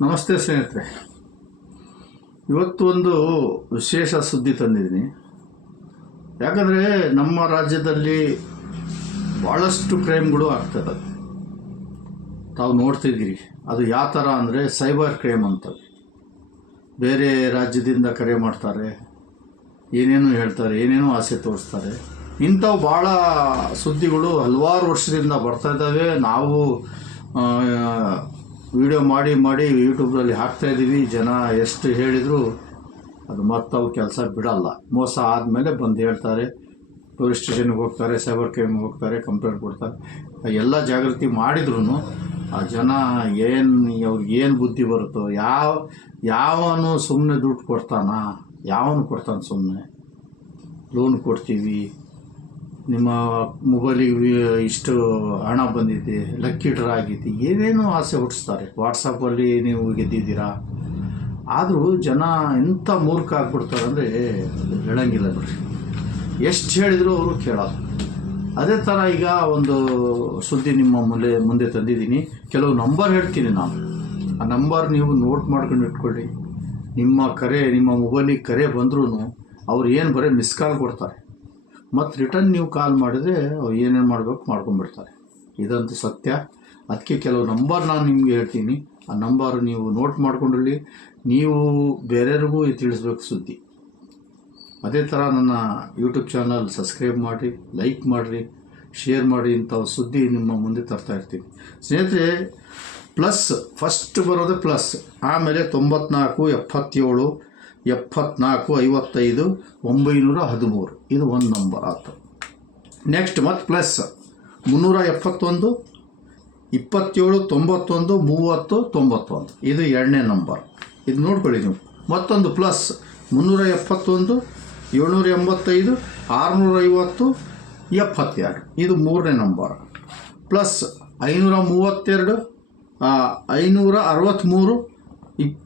ನಮಸ್ತೆ ಸ್ನೇಹಿತರೆ. ಇವತ್ತು ಒಂದು ವಿಶೇಷ ಸುದ್ದಿ ತಂದಿದ್ದೀನಿ. ಯಾಕಂದರೆ ನಮ್ಮ ರಾಜ್ಯದಲ್ಲಿ ಭಾಳಷ್ಟು ಕ್ರೈಮ್ಗಳು ಆಗ್ತದೆ. ತಾವು ನೋಡ್ತಿದ್ದೀರಿ. ಅದು ಯಾವ ಥರ ಅಂದರೆ ಸೈಬರ್ ಕ್ರೈಮ್ ಅಂತವೆ. ಬೇರೆ ರಾಜ್ಯದಿಂದ ಕರೆ ಮಾಡ್ತಾರೆ, ಏನೇನು ಹೇಳ್ತಾರೆ, ಏನೇನೋ ಆಸೆ ತೋರಿಸ್ತಾರೆ. ಇಂಥವು ಭಾಳ ಸುದ್ದಿಗಳು ಹಲವಾರು ವರ್ಷದಿಂದ ಬರ್ತಾ ಇದ್ದಾವೆ. ನಾವು ವಿಡಿಯೋ ಮಾಡಿ ಯೂಟ್ಯೂಬ್ನಲ್ಲಿ ಹಾಕ್ತಾಯಿದ್ದೀವಿ. ಜನ ಎಷ್ಟು ಹೇಳಿದರೂ ಅದು ಮತ್ತವು ಕೆಲಸ ಬಿಡಲ್ಲ. ಮೋಸ ಆದಮೇಲೆ ಬಂದು ಹೇಳ್ತಾರೆ, ಪೊಲೀಸ್ ಸ್ಟೇಷನ್ಗೆ ಹೋಗ್ತಾರೆ, ಸೈಬರ್ ಕ್ರೈಮ್ಗೆ ಹೋಗ್ತಾರೆ, ಕಂಪ್ಲೇಂಟ್ ಕೊಡ್ತಾರೆ. ಎಲ್ಲ ಜಾಗೃತಿ ಮಾಡಿದ್ರೂ ಆ ಜನ ಅವ್ರಿಗೆ ಬುದ್ಧಿ ಬರುತ್ತೋ, ಯಾವನು ಸುಮ್ಮನೆ ದುಡ್ಡು ಯಾವನು ಕೊಡ್ತಾನೆ ಸುಮ್ಮನೆ. ಲೋನ್ ಕೊಡ್ತೀವಿ, ನಿಮ್ಮ ಮೊಬೈಲಿಗೆ ಇಷ್ಟು ಹಣ ಬಂದಿದೆ, ಲಕ್ಕಿ ಡ್ರಾ ಆಗಿದೆ, ಏನೇನೋ ಆಸೆ ಹುಟ್ಟಿಸ್ತಾರೆ. ವಾಟ್ಸಪ್ಪಲ್ಲಿ ನೀವು ಗೆದ್ದಿದ್ದೀರಾ. ಆದರೂ ಜನ ಎಂಥ ಮೂರ್ಖ ಆಗ್ಬಿಡ್ತಾರೆ ಅಂದರೆ ಹೇಳಂಗಿಲ್ಲ ಬಿಡ್ರಿ. ಎಷ್ಟು ಹೇಳಿದರೂ ಅವರು ಕೇಳಲ್ಲ. ಅದೇ ಥರ ಈಗ ಒಂದು ಸುದ್ದಿ ನಿಮ್ಮ ಮುಂದೆ ತಂದಿದ್ದೀನಿ. ಕೆಲವು ನಂಬರ್ ಹೇಳ್ತೀನಿ ನಾನು. ಆ ನಂಬರ್ ನೀವು ನೋಟ್ ಮಾಡ್ಕೊಂಡು ಇಟ್ಕೊಳ್ಳಿ. ನಿಮ್ಮ ಮೊಬೈಲಿಗೆ ಕರೆ ಬಂದ್ರೂ ಅವ್ರು ಏನು ಬರೀ ಮಿಸ್ ಕಾಲ್ ಕೊಡ್ತಾರೆ. ಮತ್ತು ರಿಟರ್ನ್ ನೀವು ಕಾಲ್ ಮಾಡಿದರೆ ಅವ್ರು ಏನೇನು ಮಾಡಬೇಕು ಮಾಡ್ಕೊಂಡ್ಬಿಡ್ತಾರೆ. ಇದಂತೂ ಸತ್ಯ. ಅದಕ್ಕೆ ಕೆಲವು ನಂಬರ್ ನಾನು ನಿಮಗೆ ಹೇಳ್ತೀನಿ. ಆ ನಂಬರ್ ನೀವು ನೋಟ್ ಮಾಡ್ಕೊಂಡ್ರಲ್ಲಿ ನೀವು ಬೇರೆಯವ್ರಿಗೂ ತಿಳಿಸ್ಬೇಕು ಸುದ್ದಿ. ಅದೇ ಥರ ನನ್ನ ಯೂಟ್ಯೂಬ್ ಚಾನಲ್ ಸಬ್ಸ್ಕ್ರೈಬ್ ಮಾಡಿ, ಲೈಕ್ ಮಾಡಿರಿ, ಶೇರ್ ಮಾಡಿ. ಇಂಥ ಸುದ್ದಿ ನಿಮ್ಮ ಮುಂದೆ ತರ್ತಾ ಇರ್ತೀನಿ ಸ್ನೇಹಿತರೆ. ಪ್ಲಸ್ ಫಸ್ಟ್ ಬರೋದು ಪ್ಲಸ್, ಆಮೇಲೆ 94 77 74 55 913 ಇದು ಒಂದು ನಂಬರ್ ಆಯ್ತು. ನೆಕ್ಸ್ಟ್ ಮತ್ತು ಪ್ಲಸ್ 371 27 91 30 91 ಇದು ಎರಡನೇ ನಂಬರ್. ಇದು ನೋಡ್ಕೊಳ್ಳಿ ನೀವು. ಮತ್ತೊಂದು ಪ್ಲಸ್ 371 785 650 72 ಇದು ಮೂರನೇ ನಂಬರ್. ಪ್ಲಸ್ 532 563 22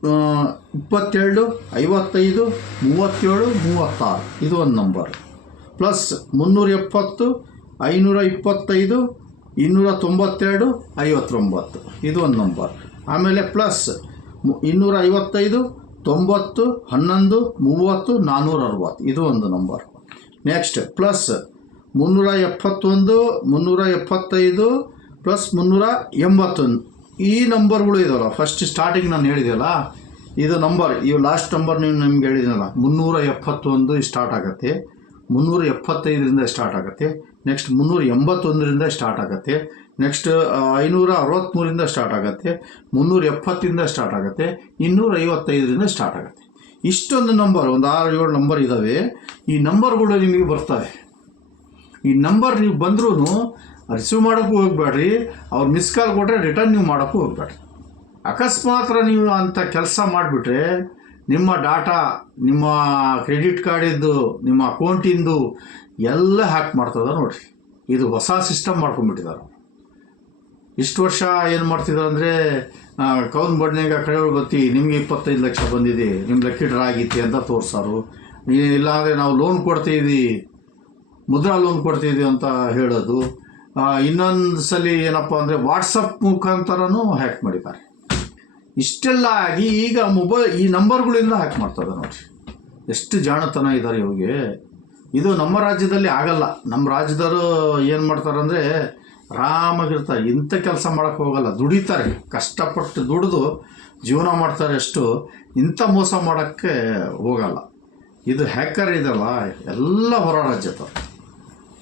55 37 36 ಇದು ಒಂದು ನಂಬರ್. ಪ್ಲಸ್ 370 525 292 59 ಇದು ಒಂದು ನಂಬರ್. ಆಮೇಲೆ ಪ್ಲಸ್ 255 90 11 30 460 ಇದು ಒಂದು ನಂಬರ್. ನೆಕ್ಸ್ಟ್ ಪ್ಲಸ್ 371 375 ಪ್ಲಸ್ 381 ಈ ನಂಬರ್ಗಳು ಇದಾವಲ್ಲ. ಫಸ್ಟ್ ಸ್ಟಾರ್ಟಿಂಗ್ ನಾನು ಹೇಳಿದೆಯಲ್ಲ, ಇದು ನಂಬರ್, ಇವು ಲಾಸ್ಟ್ ನಂಬರ್ ನೀವು ನಿಮ್ಗೆ ಹೇಳಿದ್ದೀನಲ್ಲ, 371 ಸ್ಟಾರ್ಟ್ ಆಗುತ್ತೆ, 375ರಿಂದ ಸ್ಟಾರ್ಟ್ ಆಗುತ್ತೆ, ನೆಕ್ಸ್ಟ್ 381ರಿಂದ ಸ್ಟಾರ್ಟ್ ಆಗುತ್ತೆ, ನೆಕ್ಸ್ಟ್ 563ರಿಂದ ಸ್ಟಾರ್ಟ್ ಆಗುತ್ತೆ, 370ರಿಂದ ಸ್ಟಾರ್ಟ್ ಆಗುತ್ತೆ, 255ರಿಂದ ಸ್ಟಾರ್ಟ್ ಆಗುತ್ತೆ. ಇಷ್ಟೊಂದು ನಂಬರ್, ಒಂದು 6-7 ನಂಬರ್ ಇದ್ದಾವೆ. ಈ ನಂಬರ್ಗಳು ನಿಮಗೆ ಬರ್ತವೆ. ಈ ನಂಬರ್ ನೀವು ಬಂದ್ರೂ ರಿಸೀವ್ ಮಾಡೋಕ್ಕೂ ಹೋಗ್ಬೇಡ್ರಿ. ಅವ್ರು ಮಿಸ್ ಕಾಲ್ ಕೊಟ್ಟರೆ ರಿಟರ್ನ್ ನೀವು ಮಾಡೋಕ್ಕೂ ಹೋಗ್ಬೇಡ್ರಿ. ಅಕಸ್ಮಾತ್ ನೀವು ಅಂಥ ಕೆಲಸ ಮಾಡಿಬಿಟ್ರೆ ನಿಮ್ಮ ಡಾಟಾ, ನಿಮ್ಮ ಕ್ರೆಡಿಟ್ ಕಾರ್ಡಿದ್ದು, ನಿಮ್ಮ ಅಕೌಂಟಿಂದು ಎಲ್ಲ ಹ್ಯಾಕ್ ಮಾಡ್ತದ ನೋಡಿರಿ. ಇದು ಹೊಸ ಸಿಸ್ಟಮ್ ಮಾಡ್ಕೊಂಡ್ಬಿಟ್ಟಿದ್ದಾರೆ. ಇಷ್ಟು ವರ್ಷ ಏನು ಮಾಡ್ತಿದ್ದಾರೆ ಅಂದರೆ, ಕೌನ್ ಬಡ್ನೆಗ ಕಳೆಗಳು ಬತ್ತಿ ನಿಮಗೆ 25 ಲಕ್ಷ ಬಂದಿದೆ, ನಿಮ್ಮ ಲಕ್ಕಿ ಡ್ರಾ ಆಗಿತ್ತು ಅಂತ ತೋರಿಸೋರು. ಇಲ್ಲಾಂದರೆ ನಾವು ಲೋನ್ ಕೊಡ್ತೀವಿ, ಮುದ್ರಾ ಲೋನ್ ಕೊಡ್ತೀವಿ ಅಂತ ಹೇಳೋದು. ಇನ್ನೊಂದು ಸಲ ಏನಪ್ಪ ಅಂದರೆ ವಾಟ್ಸಪ್ ಮುಖಾಂತರನೂ ಹ್ಯಾಕ್ ಮಾಡಿದ್ದಾರೆ. ಇಷ್ಟೆಲ್ಲ ಆಗಿ ಈಗ ಈ ನಂಬರ್ಗಳಿಂದ ಹ್ಯಾಕ್ ಮಾಡ್ತದೆ ನೋಡಿರಿ. ಎಷ್ಟು ಜಾಣತನ ಇದ್ದಾರೆ ಇವ್ರಿಗೆ. ಇದು ನಮ್ಮ ರಾಜ್ಯದಲ್ಲಿ ಆಗಲ್ಲ. ನಮ್ಮ ರಾಜ್ಯದವರು ಏನು ಮಾಡ್ತಾರೆ ಅಂದರೆ ಆರಾಮಾಗಿರ್ತಾರೆ. ಇಂಥ ಕೆಲಸ ಮಾಡೋಕ್ಕೆ ಹೋಗಲ್ಲ, ದುಡಿತಾರೆ, ಕಷ್ಟಪಟ್ಟು ದುಡಿದು ಜೀವನ ಮಾಡ್ತಾರೆ. ಅಷ್ಟು ಇಂಥ ಮೋಸ ಮಾಡೋಕ್ಕೆ ಹೋಗಲ್ಲ. ಇದು ಹ್ಯಾಕರ್ ಇದಲ್ಲ, ಎಲ್ಲ ಹೊರ ರಾಜ್ಯದವರು.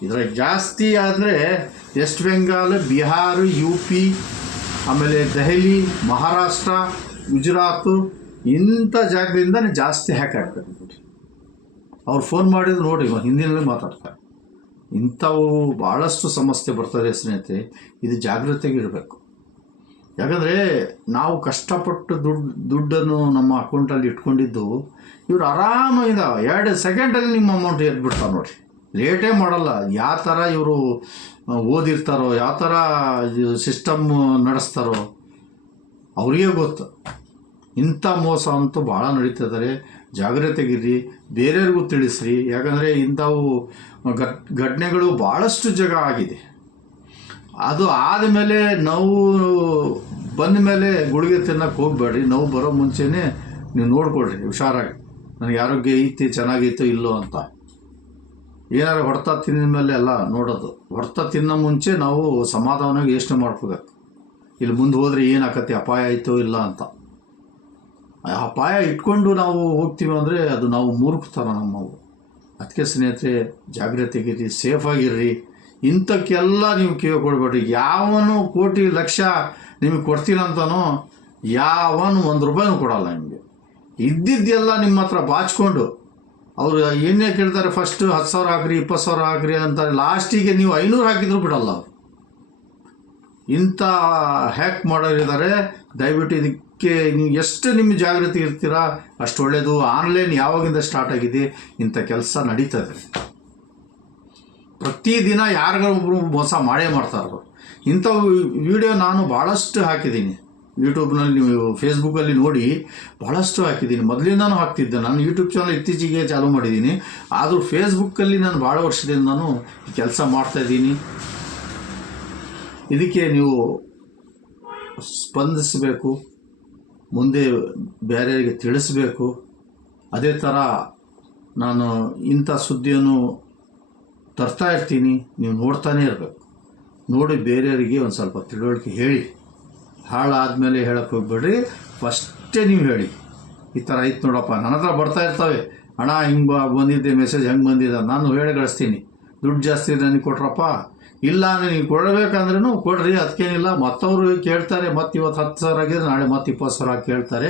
ಇದ್ರಾಗ ಜಾಸ್ತಿ ಆದರೆ ವೆಸ್ಟ್ ಬೆಂಗಾಲ್, ಬಿಹಾರ, UP, ಆಮೇಲೆ ದೆಹಲಿ, ಮಹಾರಾಷ್ಟ್ರ, ಗುಜರಾತು ಇಂಥ ಜಾಗದಿಂದನೇ ಜಾಸ್ತಿ ಹ್ಯಾಕ್ ಆಗ್ತದೆ ನೋಡಿ. ಅವ್ರು ಫೋನ್ ಮಾಡಿದ್ರು ನೋಡಿ, ಹಿಂದಿನಲ್ಲಿ ಮಾತಾಡ್ತಾರೆ. ಇಂಥವು ಭಾಳಷ್ಟು ಸಮಸ್ಯೆ ಬರ್ತದೆ ಸ್ನೇಹಿತರೆ. ಇದು ಜಾಗೃತಿಯಾಗಿರಬೇಕು. ಯಾಕಂದರೆ ನಾವು ಕಷ್ಟಪಟ್ಟು ದುಡ್ಡನ್ನು ನಮ್ಮ ಅಕೌಂಟಲ್ಲಿ ಇಟ್ಕೊಂಡಿದ್ದು ಇವರು ಆರಾಮಾಗಿದ 2 ಸೆಕೆಂಡಲ್ಲಿ ನಿಮ್ಮ ಅಮೌಂಟ್ ಎದ್ಬಿಡ್ತಾರೆ ನೋಡಿ. ಲೇಟೇ ಮಾಡಲ್ಲ. ಯಾವ ಥರ ಇವರು ಓದಿರ್ತಾರೋ, ಯಾವ ಥರ ಸಿಸ್ಟಮ್ ನಡೆಸ್ತಾರೋ ಅವರಿಗೆ ಗೊತ್ತು. ಇಂಥ ಮೋಸ ಅಂತೂ ಭಾಳ ನಡೀತಿದ್ದಾರೆ. ಜಾಗ್ರತೆಗಿರಿ, ಬೇರೆಯವ್ರಿಗೂ ತಿಳಿಸ್ರಿ. ಯಾಕಂದರೆ ಇಂಥವು ಘಟನೆಗಳು ಭಾಳಷ್ಟು ಜಾಗ ಆಗಿದೆ. ಅದು ಆದಮೇಲೆ ನಾವು ಬಂದ ಮೇಲೆ ಗುಳಿಗೆ ತಿನ್ನಕ್ಕೆ ಹೋಗಬೇಡ್ರಿ. ನೋವು ಬರೋ ಮುಂಚೆನೇ ನೀವು ನೋಡ್ಕೊಳ್ರಿ ಹುಷಾರಾಗಿ, ನನಗೆ ಆರೋಗ್ಯ ಐತಿ ಚೆನ್ನಾಗೈತೋ ಇಲ್ಲೋ ಅಂತ. ಏನಾರು ಹೊಡೆತ ತಿಂದ ಮೇಲೆ ಎಲ್ಲ ನೋಡೋದು. ಹೊಡೆತ ತಿನ್ನೋ ಮುಂಚೆ ನಾವು ಸಮಾಧಾನವಾಗಿ ಯೋಚನೆ ಮಾಡ್ಕೋಬೇಕು, ಇಲ್ಲಿ ಮುಂದೆ ಹೋದರೆ ಏನಾಕತ್ತೆ, ಅಪಾಯ ಆಯಿತೋ ಇಲ್ಲ ಅಂತ. ಅಪಾಯ ಇಟ್ಕೊಂಡು ನಾವು ಹೋಗ್ತೀವಿ ಅಂದರೆ ಅದು ನಾವು ಮೂರ್ಖತನ ನಮ್ಮವು. ಅದಕ್ಕೆ ಸ್ನೇಹಿತರೆ, ಜಾಗ್ರತೆಗಿರಿ, ಸೇಫಾಗಿರ್ರಿ. ಇಂಥಕ್ಕೆಲ್ಲ ನೀವು ಕಿವಿ ಕೊಡಬೇಡ್ರಿ. ಯಾವನು ಕೋಟಿ ಲಕ್ಷ ನಿಮಗೆ ಕೊಡ್ತೀನಂತನೋ ಯಾವನು ₹1 ಕೊಡಲ್ಲ ನಿಮಗೆ. ಇದ್ದಿದ್ದೆಲ್ಲ ನಿಮ್ಮ ಹತ್ರ ಬಾಚ್ಕೊಂಡು ಅವರು ಏನೇ ಕೇಳ್ತಾರೆ, ಫಸ್ಟ್ 10,000 ಹಾಕ್ರಿ, 20,000 ಹಾಕ್ರಿ ಅಂತಾರೆ. ಲಾಸ್ಟಿಗೆ ನೀವು 500 ಹಾಕಿದ್ರು ಬಿಡಲ್ಲ ಅವರು. ಇಂಥ ಹ್ಯಾಕ್ ಮಾಡೋರಿದ್ದಾರೆ. ದಯವಿಟ್ಟು ಇದಕ್ಕೆ ನೀವು ಎಷ್ಟು ನಿಮ್ಮ ಜಾಗೃತಿ ಇರ್ತೀರಾ ಅಷ್ಟು ಒಳ್ಳೆಯದು. ಆನ್ಲೈನ್ ಯಾವಾಗಿಂದ ಸ್ಟಾರ್ಟ್ ಆಗಿದೆ, ಇಂಥ ಕೆಲಸ ನಡೀತದೆ. ಪ್ರತಿದಿನ ಯಾರಿಗೊಬ್ರು ಮೋಸ ಮಾಡೇ ಮಾಡ್ತಾರೆ. ಇಂಥ ವಿಡಿಯೋ ನಾನು ಭಾಳಷ್ಟು ಹಾಕಿದ್ದೀನಿ ಯೂಟ್ಯೂಬ್ನಲ್ಲಿ, ನೀವು ಫೇಸ್ಬುಕ್ಕಲ್ಲಿ ನೋಡಿ ಭಾಳಷ್ಟು ಹಾಕಿದ್ದೀನಿ. ಮೊದಲಿಂದನೂ ಹಾಕ್ತಿದ್ದೆ. ನಾನು ಯೂಟ್ಯೂಬ್ ಚಾನಲ್ ಇತ್ತೀಚೆಗೆ ಚಾಲೂ ಮಾಡಿದ್ದೀನಿ. ಆದರೂ ಫೇಸ್ಬುಕ್ಕಲ್ಲಿ ನಾನು ಭಾಳ ವರ್ಷದಿಂದ ನಾನು ಕೆಲಸ ಮಾಡ್ತಾಯಿದ್ದೀನಿ. ಇದಕ್ಕೆ ನೀವು ಸ್ಪಂದಿಸಬೇಕು, ಮುಂದೆ ಬೇರೆಯವರಿಗೆ ತಿಳಿಸಬೇಕು. ಅದೇ ಥರ ನಾನು ಇಂಥ ಸುದ್ದಿಯನ್ನು ತರ್ತಾ ಇರ್ತೀನಿ, ನೀವು ನೋಡ್ತಾನೇ ಇರಬೇಕು. ನೋಡಿ ಬೇರೆಯವರಿಗೆ ಒಂದು ಸ್ವಲ್ಪ ತಿಳುವಳಿಕೆ ಹೇಳಿ. ಹಾಳಾದಮೇಲೆ ಹೇಳಕ್ಕೆ ಹೋಗ್ಬೇಡ್ರಿ, ಫಸ್ಟೇ ನೀವು ಹೇಳಿ, ಈ ಥರ ಆಯ್ತು ನೋಡಪ್ಪ. ನನ್ನ ಹತ್ರ ಬರ್ತಾ ಇರ್ತವೆ, ಅಣ್ಣ ಹಿಂಗೆ ಬಂದಿದ್ದೆ ಮೆಸೇಜ್, ಹೆಂಗೆ ಬಂದಿದ್ದ, ನಾನು ಹೇಳಿ ಕಳಿಸ್ತೀನಿ. ದುಡ್ಡು ಜಾಸ್ತಿ ನನಗೆ ಕೊಟ್ರಪ್ಪ, ಇಲ್ಲ ನೀವು ಕೊಡಬೇಕಂದ್ರೂ ಕೊಡ್ರಿ, ಅದಕ್ಕೇನಿಲ್ಲ. ಮತ್ತವರು ಕೇಳ್ತಾರೆ, ಮತ್ತು ಇವತ್ತು 10,000 ಆಗಿದೆ, ನಾಳೆ ಮತ್ತೆ 20,000 ಕೇಳ್ತಾರೆ.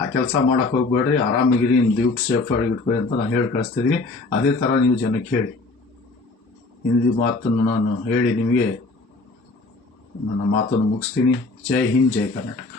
ಆ ಕೆಲಸ ಮಾಡೋಕ್ಕೆ ಹೋಗ್ಬೇಡ್ರಿ, ಆರಾಮಾಗಿರಿ, ನಿಮ್ಮ ದುಡ್ಡು ಸೇಫಾಗಿ ಇಟ್ಕೊಳ್ಳಿ ಅಂತ ನಾನು ಹೇಳಿ ಕಳಿಸ್ತಿದ್ದೀನಿ. ಅದೇ ಥರ ನೀವು ಜನಕ್ಕೆ ಹೇಳಿ. ಹಿಂದಿ ಮಾತನ್ನು ನಾನು ಹೇಳಿ ನಿಮಗೆ ನನ್ನ ಮಾತನ್ನು ಮುಗಿಸ್ತೀನಿ. ಜೈ ಹಿಂದ್, ಜೈ ಕರ್ನಾಟಕ.